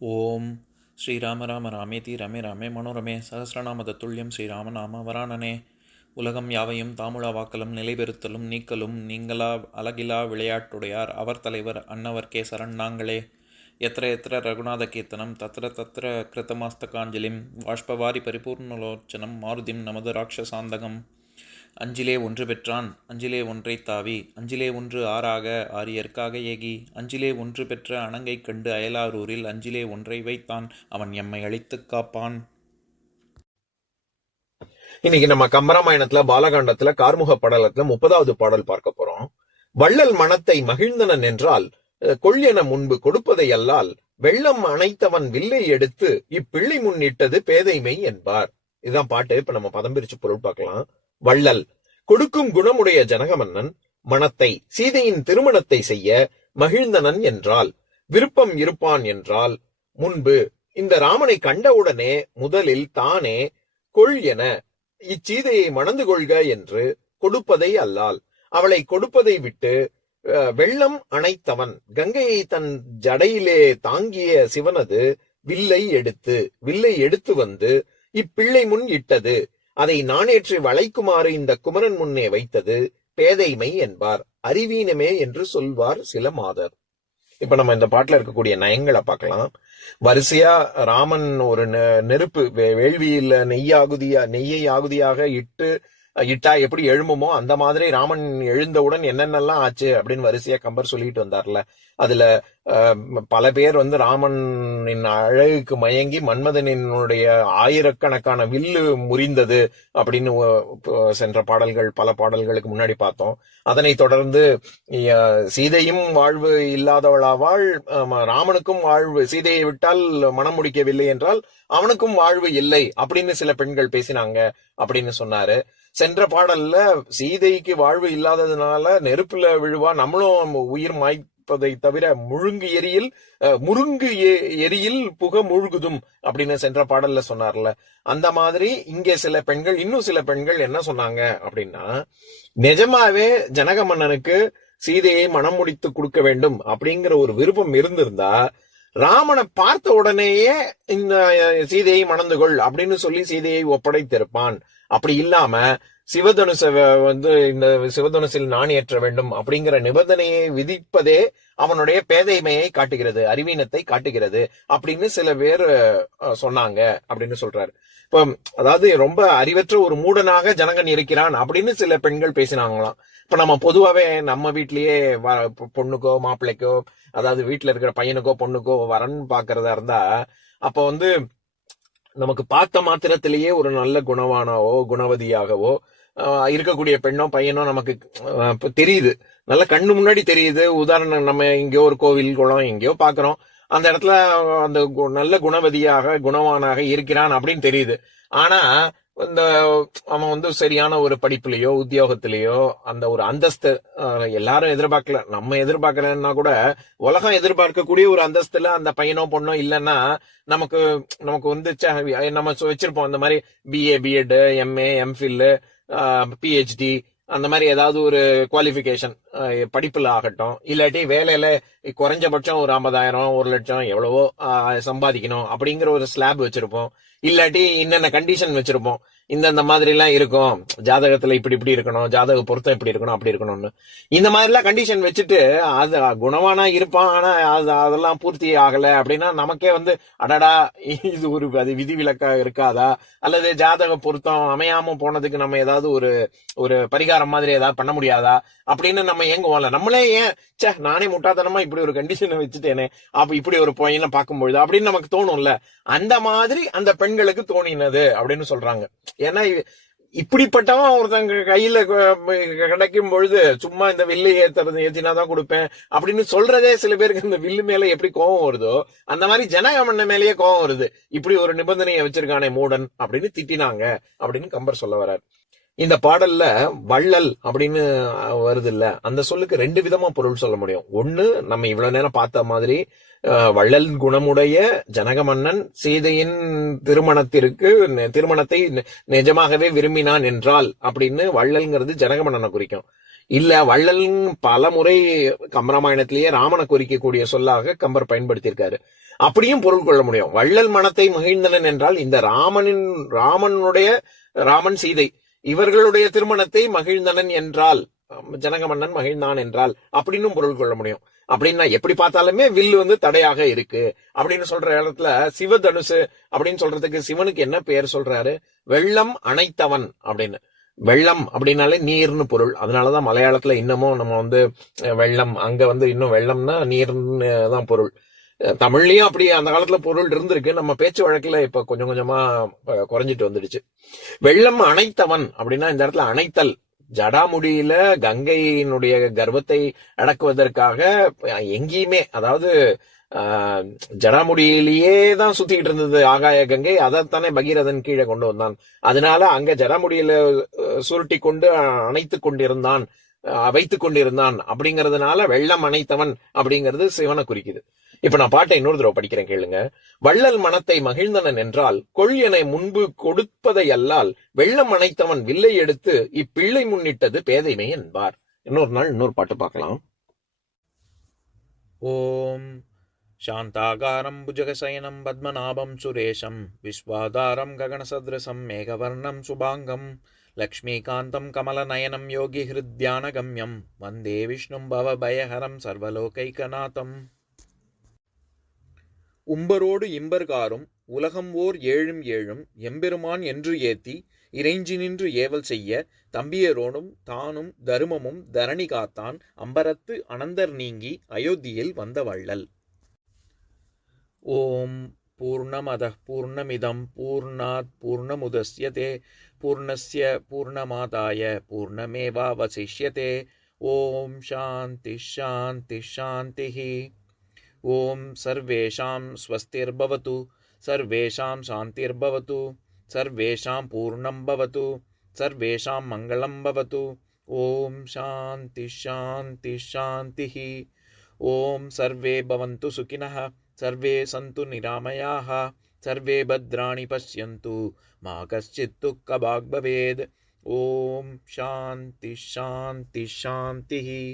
ஓம் ஸ்ரீராம ராம ராமேதி ரமே ராமே மனோரமே சகசிரநாம தத்துல்யம் ஸ்ரீராம நாம வராணனே. உலகம் யாவையும் தாமுழா வாக்கலும் நிலைபெறுத்தலும் நீக்கலும் நீங்களா அழகிலா விளையாட்டுடையார் அவர் தலைவர் அன்னவர் சரண் நாங்களே. எத்திர எத்திர ரகுநாத கீர்த்தனம் தத்திர தத்திர கிருத்தமாஸ்தகாஞ்சலிம் வாஷ்பவாரி பரிபூர்ணலோச்சனம் மாருதிம் நமது ராட்சசாந்தகம். அஞ்சிலே ஒன்று பெற்றான் அஞ்சிலே ஒன்றை தாவி அஞ்சிலே ஒன்று ஆறாக ஆரியர்க்காக ஏகி அஞ்சிலே ஒன்று பெற்ற அணங்கை கண்டு அயலாரூரில் அஞ்சிலே ஒன்றை வைத்தான் அவன் எம்மை அழித்துக் காப்பான். இன்னைக்கு நம்ம கம்பராமாயணத்துல பாலகாண்டத்துல கார்முக படலத்துல 30வது பாடல் பார்க்க போறோம். வள்ளல் மனத்தை மகிழ்ந்தனன் என்றால் கொள்யன முன்பு கொடுப்பதை அல்லால் வெள்ளம் அணைத்தவன் வில்லை எடுத்து இப்பிள்ளை முன்னிட்டது பேதைமை என்பார். இதுதான் பாட்டு. இப்ப நம்ம பதம் பிரிச்சு பொருள் பார்க்கலாம். வள்ளல் கொடுக்கும் குணமுடைய ஜனகமன்னன் மனத்தை சீதையின் திருமணத்தை செய்ய மகிழ்ந்தனன் என்றால் விருப்பம் இருப்பான் என்றால் முன்பு இந்த ராமனை கண்டவுடனே முதலில் தானே கொள் என இச்சீதையை மணந்து கொள்க என்று கொடுப்பதை அல்லால் அவளை கொடுப்பதை விட்டு வெள்ளம் அணைத்தவன் கங்கையை தன் ஜடையிலே தாங்கிய சிவனது வில்லை எடுத்து வந்து இப்பிள்ளை முன் இட்டது அதை நானேற்று வளைக்குமாறு இந்த குமரன் முன்னே வைத்தது பேதைமை என்பார். அறிவீனமே என்று சொல்வார் சில மாதர். இப்ப நம்ம இந்த பாட்டுல இருக்கக்கூடிய நயங்களை பார்க்கலாம். வரிசையா ராமன் ஒரு நெருப்பு வேள்வியில நெய்யை ஆகுதியாக இட்டா எப்படி எழும்புமோ அந்த மாதிரி ராமன் எழுந்தவுடன் என்னென்னலாம் ஆச்சு அப்படின்னு வரிசையா கம்பர் சொல்லிட்டு வந்தார்ல. அதுல பல பேர் ராமனின் அழகுக்கு மயங்கி மன்மதனினுடைய ஆயிரக்கணக்கான வில்லு முறிந்தது அப்படின்னு சென்ற பல பாடல்களுக்கு முன்னாடி பார்த்தோம். அதனை தொடர்ந்து சீதையும் வாழ்வு இல்லாதவளாவாள், ராமனுக்கும் வாழ்வு, சீதையை விட்டால் மனம் முடிக்கவில்லை என்றால் அவனுக்கும் வாழ்வு இல்லை அப்படின்னு சில பெண்கள் பேசினாங்க அப்படின்னு சொன்னாரு. சென்ற பாடல்ல சீதைக்கு வாழ்வு இல்லாததுனால நெருப்புல விழுவா, நம்மளும் உயிர் மாய்ப்பதை தவிர முருங்கு எரியில் புக முழுகுதும் அப்படின்னு சென்ற பாடல்ல சொன்னார்ல. அந்த மாதிரி இங்கே இன்னும் சில பெண்கள் என்ன சொன்னாங்க அப்படின்னா, நிஜமாவே ஜனக மன்னனுக்கு சீதையை மனம் முடித்து கொடுக்க வேண்டும் அப்படிங்கிற ஒரு விருப்பம் இருந்திருந்தா ராமனை பார்த்த உடனேயே இந்த சீதையை மணந்துகொள் அப்படின்னு சொல்லி சீதையை ஒப்படைத்திருப்பான். அப்படி இல்லாம இந்த சிவதனுசில் நான் ஏற்ற வேண்டும் அப்படிங்கிற நிபந்தனையை விதிப்பதே அவனுடைய பேதைமையை காட்டுகிறது, அறிவீனத்தை காட்டுகிறது அப்படின்னு சில பேர் சொன்னாங்க அப்படின்னு சொல்றாரு. இப்ப அதாவது ரொம்ப அறிவற்ற ஒரு மூடனாக ஜனகன் இருக்கிறான் அப்படின்னு சில பெண்கள் பேசினாங்களாம். இப்ப நம்ம பொதுவாவே நம்ம வீட்லயே பொண்ணுக்கோ மாப்பிள்ளைக்கோ, அதாவது வீட்டுல இருக்கிற பையனுக்கோ பொண்ணுக்கோ வரன் பாக்குறதா இருந்தா அப்ப நமக்கு பார்த்த மாத்திரத்திலேயே ஒரு நல்ல குணவானாவோ குணவதியாகவோ இருக்கக்கூடிய பெண்ணோ பையனோ நமக்கு தெரியுது, நல்ல கண்ணு முன்னாடி தெரியுது. உதாரணம், நம்ம எங்கேயோ ஒரு கோவில் குளம் எங்கேயோ பாக்குறோம், அந்த இடத்துல அந்த நல்ல குணவதியாக குணவானாக இருக்கிறான் அப்படின்னு தெரியுது. ஆனா அவன் சரியான ஒரு படிப்புலயோ உத்தியோகத்திலேயோ அந்த ஒரு அந்தஸ்து எல்லாரும் எதிர்பார்க்கல, நம்ம எதிர்பார்க்கலன்னா கூட உலகம் எதிர்பார்க்கக்கூடிய ஒரு அந்தஸ்துல அந்த பையனோ பொண்ணோ இல்லைன்னா நமக்கு நம்ம வச்சிருப்போம் அந்த மாதிரி BA BEd MA MPhil PhD அந்த மாதிரி ஏதாவது ஒரு குவாலிபிகேஷன் படிப்புல ஆகட்டும், இல்லாட்டி வேலையில குறைஞ்சபட்சம் ஒரு 50,000 1 லட்சம் எவ்வளவோ சம்பாதிக்கணும் அப்படிங்கிற ஒரு ஸ்லாப் வச்சிருப்போம். இல்லாட்டி என்னென்ன கண்டிஷன் வச்சிருப்போம், இந்த மாதிரி எல்லாம் இருக்கும், ஜாதகத்துல இப்படி இருக்கணும், ஜாதக பொருத்தம் இப்படி இருக்கணும் அப்படி இருக்கணும்னு இந்த மாதிரி எல்லாம் கண்டிஷன் வச்சுட்டு அது குணவானா இருப்பான். ஆனா அதெல்லாம் பூர்த்தி ஆகல அப்படின்னா நமக்கே அடடா இது அது விதிவிலக்கா இருக்காதா, அல்லது ஜாதக பொருத்தம் அமையாம போனதுக்கு நம்ம ஏதாவது ஒரு பரிகாரம் மாதிரி ஏதாவது பண்ண முடியாதா அப்படின்னு நம்ம ஏங்குவோம்ல. நம்மளே ஏன் நானே முட்டாத்தனமா இப்படி ஒரு கண்டிஷனை வச்சுட்டேனே, அப்ப இப்படி ஒரு பையனை பார்க்கும்பொழுது அப்படின்னு நமக்கு தோணும்ல. அந்த மாதிரி அந்த பெண்களுக்கு தோணினது அப்படின்னு சொல்றாங்க. ஏன்னா இப்படிப்பட்டவன் ஒருத்தங்க கையில கிடைக்கும் பொழுது சும்மா இந்த வில்லு ஏத்தினாதான் கொடுப்பேன் அப்படின்னு சொல்றதே சில பேருக்கு இந்த வில்லு மேல எப்படி கோபம் வருதோ அந்த மாதிரி ஜனகமன்ன மேலேயே கோபம் வருது. இப்படி ஒரு நிபந்தனையை வச்சிருக்கானே மூடன் அப்படின்னு திட்டினாங்க அப்படின்னு கம்பர் சொல்ல வர்றாரு. இந்த பாடல்ல வள்ளல் அப்படின்னு வருது இல்ல, அந்த சொல்லுக்கு 2 விதமா பொருள் சொல்ல முடியும். ஒண்ணு, நம்ம இவ்வளவு நேரம் பார்த்த மாதிரி வள்ளல் குணமுடைய ஜனக மன்னன் சீதையின் திருமணத்தை நிஜமாகவே விரும்பினான் என்றால் அப்படின்னு வள்ளல்ங்கிறது ஜனக மன்னனை குறிக்கும். இல்ல வள்ளல் பல முறை கம்பராமாயணத்திலேயே ராமனை குறிக்கக்கூடிய சொல்லாக கம்பர் பயன்படுத்தியிருக்காரு. அப்படியும் பொருள் கொள்ள முடியும். வள்ளல் மனத்தை மகிழ்ந்தனன் என்றால் இந்த ராமன் சீதை இவர்களுடைய திருமணத்தை மகிழ்ந்தனன் என்றால், ஜனக மன்னன் மகிழ்ந்தான் என்றால் அப்படின்னு பொருள் கொள்ள முடியும். அப்படின்னா எப்படி பார்த்தாலுமே வில்லு தடையாக இருக்கு அப்படின்னு சொல்ற இடத்துல சிவதனுசு அப்படின்னு சொல்றதுக்கு சிவனுக்கு என்ன பெயர் சொல்றாரு? வெள்ளம் அணைத்தவன் அப்படின்னு. வெள்ளம் அப்படின்னாலே நீர்னு பொருள். அதனாலதான் மலையாளத்துல இன்னமும் நம்ம வெள்ளம் அங்க இன்னும் வெள்ளம்னா நீர்னு தான் பொருள். தமிழ்லயும் அப்படி அந்த காலத்துல பொருள் இருந்திருக்கு. நம்ம பேச்சு வழக்குல இப்ப கொஞ்சம் கொஞ்சமா குறைஞ்சிட்டு வந்துடுச்சு. வெள்ளம் அணைத்தவன் அப்படின்னா இந்த இடத்துல அணைத்தல், ஜடாமுடியில கங்கையினுடைய கர்ப்பத்தை அடக்குவதற்காக எங்கேயுமே, அதாவது ஜடாமுடியிலேயே தான் சுத்திக்கிட்டு இருந்தது ஆகாய கங்கை. அதைத்தானே பகீரதன் கீழே கொண்டு வந்தான். அதனால அங்க ஜடாமுடியில சுருட்டி கொண்டு அணைத்துக் கொண்டிருந்தான், வைத்துக் கொண்டிருந்தான். அப்படிங்கறதுனால வெள்ளம் அணைத்தவன் அப்படிங்கிறது சிவனை குறிக்குது. இப்ப நான் பாட்டை இன்னொரு தடவை படிக்கிறேன், கேளுங்க. வள்ளல் மனத்தை மகிழ்ந்தனன் என்றால் கொள்யனை முன்பு கொடுப்பதை அல்லால் வெள்ளம் அணைத்தவன் வில்லை எடுத்து இப்பிள்ளை முன்னிட்டது பேதைமை என்பார். இன்னொரு நாள் இன்னொரு பாட்டு பார்க்கலாம். ஓம் சாந்தாகாரம் புஜகசயனம் பத்மநாபம் சுரேஷம் விஸ்வாதாரம் ககனசத்ரசம் மேகவர்ணம் சுபாங்கம் லக்ஷ்மீகாந்தம் கமலநயனம் யோகி ஹிருத்யானகம்யம் வந்தே விஷ்ணும் பவபயஹரம் சர்வலோகைகநாதம். உம்பரோடு இம்பர்காரும் உலகம் ஓர் ஏழும் ஏழும் எம்பெருமான் என்று ஏத்தி இறைஞ்சி நின்று ஏவல் செய்ய தம்பியரோடும் தானும் தருமமும் தரணி காத்தான் அம்பரத்து அனந்தர் நீங்கி அயோத்தியில் வந்த வள்ளல். ஓம் பூர்ணமதః பூர்ணமிதம் பூர்ணாத் பூர்ணமுதஸ்யதே பூர்ணஸ்ய பூர்ணமாதாய பூர்ணமேவாவசிஷ்யதே. ஓம் சாந்தி சாந்தி சாந்திஹி. ஓம் சர்வேஷாம் ஸ்வஸ்திர்பவது சர்வேஷாம் சாந்திர்பவது சர்வேஷாம் பூர்ணம் பவது சர்வேஷாம் மங்களம் பவது. ஓம் சாந்தி சாந்தி சாந்திஹி. ஓம் சர்வே பவந்து சுகினः சர்வே சந்து நிராமயாः சர்வே பத்ராணி பஷ்யந்து மா கஷ்சித் துக்கபாக் பவேத். ஓம் சாந்தி சாந்தி சாந்திஹி.